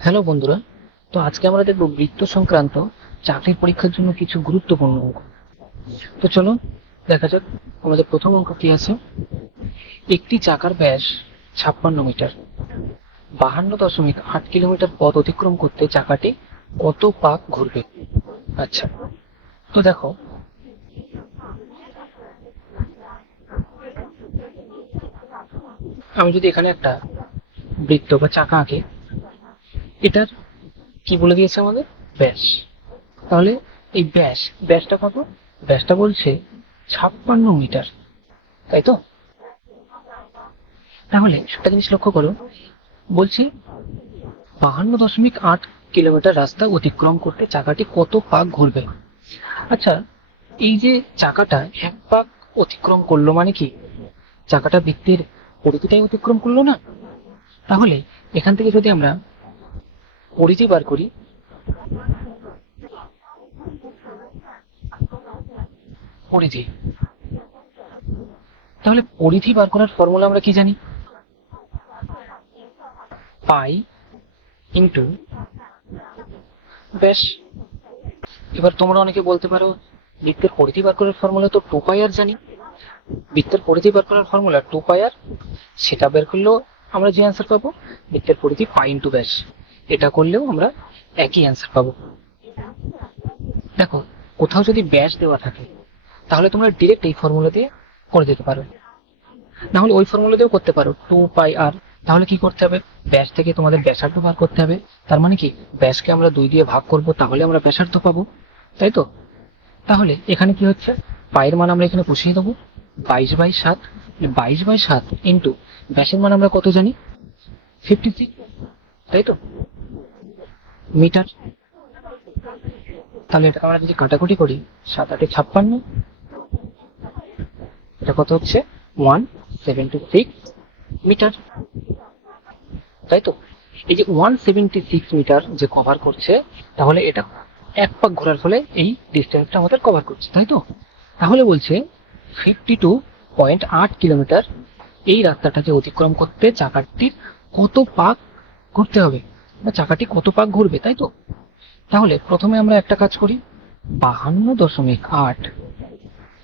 Hello বন্ধুরা, তো আজকে আমরা দেখব বৃত্ত সংক্রান্ত চাকরির পরীক্ষার জন্য কিছু গুরুত্বপূর্ণ অঙ্ক। তো চলো দেখা যাক আমাদের প্রথম অঙ্ক কি আছে। একটি চাকার ব্যাস 56 মিটার, 52.8 কিলোমিটার পথ অতিক্রম করতে চাকাটি কত পাক ঘুরবে? আচ্ছা, তো দেখো আমি যদি এখানে একটা বৃত্ত বা চাকা আঁকি, এটার কি বলে দিয়েছে আমাদের? ব্যাস। তাহলে এই ব্যাসটা কত? ব্যাসটা বলছে 56 মিটার, তাই তো? তাহলে একটা জিনিস লক্ষ্য করো, বলছি 52.8 কিলোমিটার রাস্তা অতিক্রম করতে চাকাটি কত পাক ঘুরবে। আচ্ছা, এই যে চাকাটা এক পাক অতিক্রম করলো মানে কি চাকাটা বৃত্তের পরিধিটাই অতিক্রম করলো না? তাহলে এখান থেকে যদি আমরা পরিধি বার করি, পরিধি, তাহলে পরিধি বার করার ফর্মুলা আমরা কি জানি? পাই ইন্টু ব্যাস। এবার তোমরা অনেকে বলতে পারো, বৃত্তের পরিধি বার করার ফর্মুলা তো 2 পাই আর জানি। বৃত্তের পরিধি বার করার ফর্মুলা 2 পাই আর, সেটা বের করলেও আমরা যে অ্যান্সার পাবো বৃত্তের পরিধি পাই ইন্টু ব্যাস, এটা করলেও আমরা একই অ্যান্সার পাবো। দেখো, কোথাও যদি ব্যাস দেওয়া থাকে তাহলে তোমরা ডিরেক্ট এই ফর্মুলা দিয়ে করে দিতে পারো, না হলে ওই ফর্মুলা দিয়েও করতে পারো 2 পাই আর। তাহলে কি করতে হবে? ব্যাস থেকে তোমাদের ব্যাসার্ধ বার করতে হবে। তার মানে কি ব্যাসকে আমরা 2 দিয়ে ভাগ করব, তাহলে আমরা ব্যাসার্ধ পাবো, তাই তো? তাহলে এখানে কি হচ্ছে, পায়ের মান আমরা এখানে বসিয়ে দেবো 22/7, 22/7 ইন্টু ব্যাসের মান আমরা কত জানি? 56, তাই তো? মিটার। তাহলে এটা আমরা যদি কাটাকুটি করি, 7 8 56, এটা কত হচ্ছে? 176 মিটার, তাই তো? এই যে 176 মিটার যে কভার করছে, তাহলে এটা এক পাক ঘোরার ফলে এই ডিস্টেন্সটা আমাদের কভার করছে, তাই তো? তাহলে বলছে 52.8 কিলোমিটার এই রাস্তাটাকে অতিক্রম করতে চাকাটির কত পাক ঘুরতে হবে, বা চাকাটি কত পাক ঘুরবে, তাই তো? তাহলে প্রথমে আমরা একটা কাজ করি, 52.8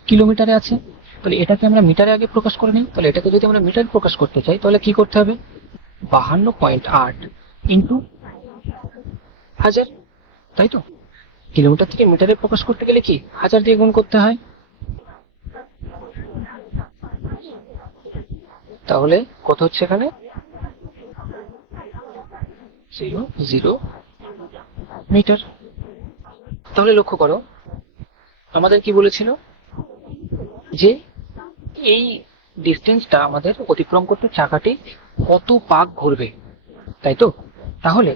কিলোমিটারে আছে, তাহলে এটাকে আমরা মিটারে আগে প্রকাশ করে নিই। তাহলে এটাকে যদি আমরা মিটারে প্রকাশ করতে চাই তাহলে কি করতে হবে? 52.8 ইন্টু 1000, তাই তো? কিলোমিটার থেকে মিটারে প্রকাশ করতে গেলে কি 1000 দিয়ে গুণ করতে হয়। তাহলে কত হচ্ছে এখানে? 0.0 মিটার। তাহলে লক্ষ্য করো, আমাদের কি বলেছিল যে এই ডিস্টেন্সটা আমাদের অতিক্রম করতে চাকাটি কত পাক ঘুরবে, তাই তো? তাহলে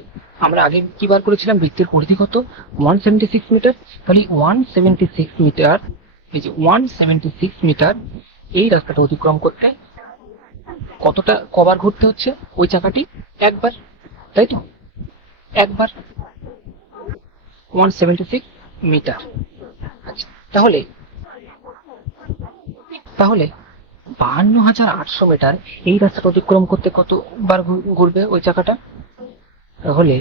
আমরা আগে কি বার করেছিলাম? বৃত্তের পরিধি কত? 176 মিটার। তাহলে 176 মিটার, এই যে 176 মিটার এই রাস্তাটা অতিক্রম করতে কতটা কবার ঘুরতে হচ্ছে ওই চাকাটি? একবার, তাই তো? একবার 176 মিটার। আচ্ছা, তাহলে তাহলে 52,800 মিটার এই রাস্তাটা অতিক্রম করতে কতবার ঘুরবে ওই চাকাটা? তাহলে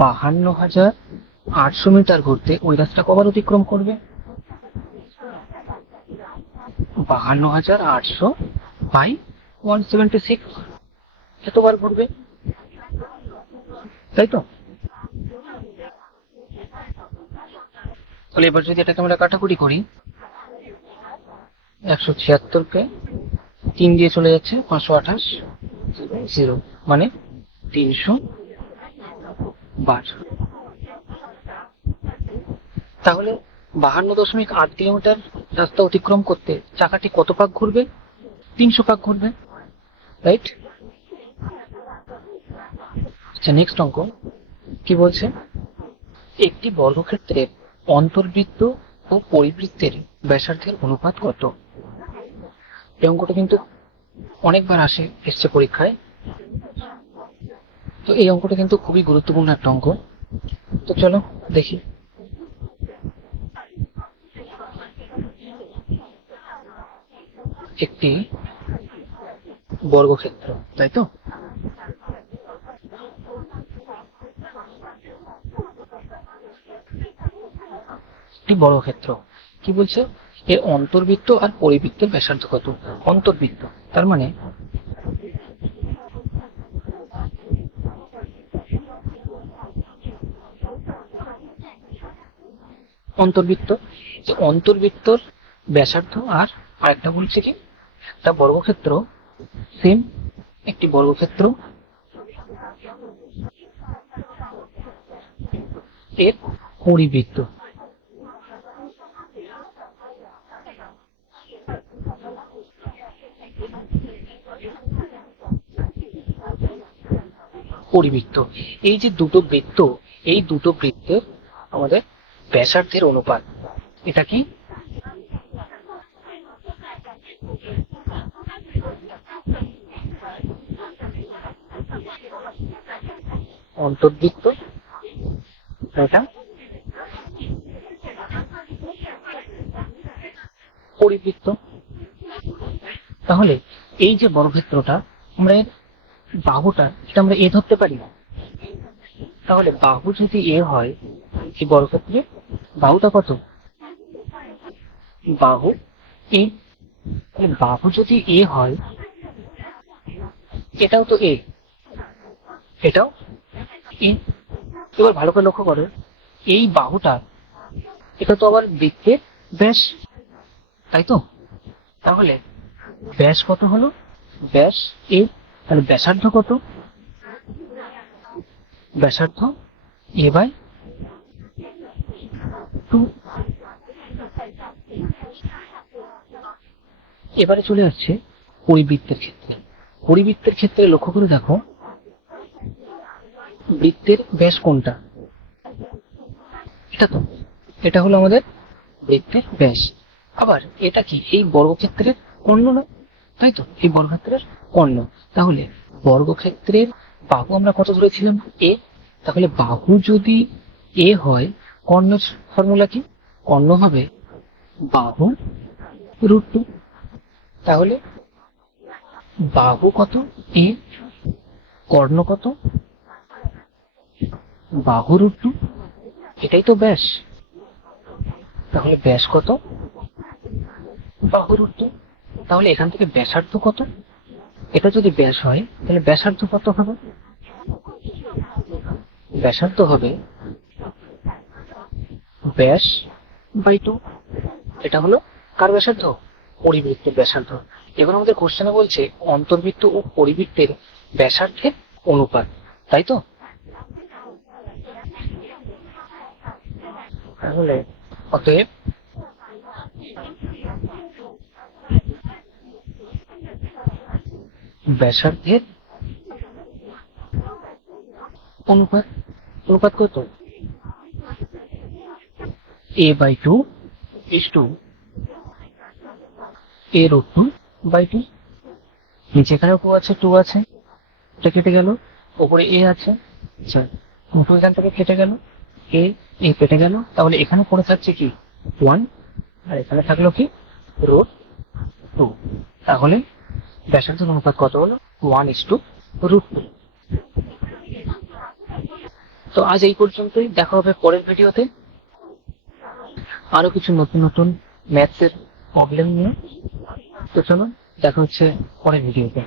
52,800 মিটার ঘুরতে ওই রাস্তা কবার অতিক্রম করবে? 52,800/176, এতবার ঘুরবে, তাই তো? তাহলে এবার যদি এটাকে আমরা কাটাকুটি করি, 176কে 3 দিয়ে চলে যাচ্ছে, 528, 0 মানে 300 বার। তাহলে 52.8 কিলোমিটার রাস্তা অতিক্রম করতে চাকাটি কত পাক ঘুরবে? 300 পাক ঘুরবে, রাইট? আচ্ছা, নেক্সট অঙ্ক কি বলছে? একটি বর্গক্ষেত্রের অন্তর্বৃত্ত ও পরিবৃত্তের ব্যাসার্ধের অনুপাত কত? এই অঙ্কটা কিন্তু অনেকবার এসছে পরীক্ষায়, তো এই অঙ্কটা কিন্তু খুবই গুরুত্বপূর্ণ একটা অঙ্ক। তো চলো দেখি। একটি বর্গক্ষেত্র, তাই তো? একটি বর্গক্ষেত্র। কি বলছে? এর অন্তর্বৃত্ত আর পরিবৃত্তের ব্যাসার্ধ কত? অন্তর্বৃত্ত তার মানে অন্তর্বৃত্ত, যে অন্তর্বৃত্তর ব্যাসার্ধ আর আরেকটা বলছে কি, একটা বর্গক্ষেত্র, সেম একটি বর্গক্ষেত্র এর পরিবৃত্ত। পরিবৃত্ত, এই যে দুটো বৃত্ত, এই দুটো বৃত্তের আমাদের ব্যাসার্ধের অনুপাত, এটা কি? অন্তর্বৃত্ত, এটা পরিবৃত্ত। তাহলে এই যে বর্গক্ষেত্রটা, আমরা এর বাহুটা এটা আমরা এ ধরতে পারি না। তাহলে বাহু যদি এ হয়, এই বর্গক্ষেত্রে বাহুটা কত? বাহু এ। বাহু যদি এ হয়, এটাও তো এ, এটাও এ। এবার ভালো করে লক্ষ্য করো, এই বাহুটা এটা তো আবার বৃত্তের ব্যাস, তাই তো? তাহলে ব্যাস কত হলো? ব্যাস এ। তাহলে ব্যাসার্ধ কত? ব্যাসার্ধ এ বাই 2। এবারে চলে আসছে পরিবৃত্তের ক্ষেত্রে। পরিবৃত্তের ক্ষেত্রে লক্ষ্য করে দেখো, বৃত্তের ব্যাস কোনটা? এটা তো, এটা হলো আমাদের বৃত্তের ব্যাস। আবার এটা কি? এই বর্গক্ষেত্রের কর্ণ না, তাই তো? এই বর্গক্ষেত্রের কর্ণ। তাহলে বর্গক্ষেত্রের বাহু আমরা কত ধরেছিলাম? এ। তাহলে বাহু যদি এ হয়, কর্ণের ফর্মুলা কি? কর্ণ হবে বাহু √2। তাহলে বাহু কত? এ। কর্ণ কত? বাহু √2। এটাই তো ব্যাস। তাহলে ব্যাস কত? বাহু √2। তাহলে এখান থেকে ব্যাসার্ধ কত? এটা যদি ব্যাস হয়, তাহলে ব্যাসার্ধ কত হবে? ব্যাসার্ধ হবে ব্যাস বাই 2। এটা হলো কার ব্যাসার্ধ? পরিবৃত্তের ব্যাসার্ধ। এবার আমাদের কোশ্চেনে বলছে অন্তর্বৃত্ত ও পরিবৃত্তের ব্যাসার্ধের অনুপাত, তাই তো? তাহলে অতএব ব্যাসার্ধের অনুপাত, অনুপাত কত? a by 2 is to a √2 by 2। নিচে এখানেও 2 আছে, 2 আছে, এটা কেটে গেল। উপরে a আছে, আচ্ছা 2 এখান থেকে কেটে গেল, a কেটে গেল। তাহলে এখানে পড়ে থাকছে কি? 1। আর এখানে থাকলো কি? √2। তাহলে ব্যাসার্ধের অনুপাত কত হলো? 1:√2। তো আজ এই পর্যন্তই, দেখা হবে পরের ভিডিওতে আরো কিছু নতুন নতুন ম্যাথসের প্রবলেম নিয়ে। তো চলো, দেখা হচ্ছে পরের ভিডিওতে।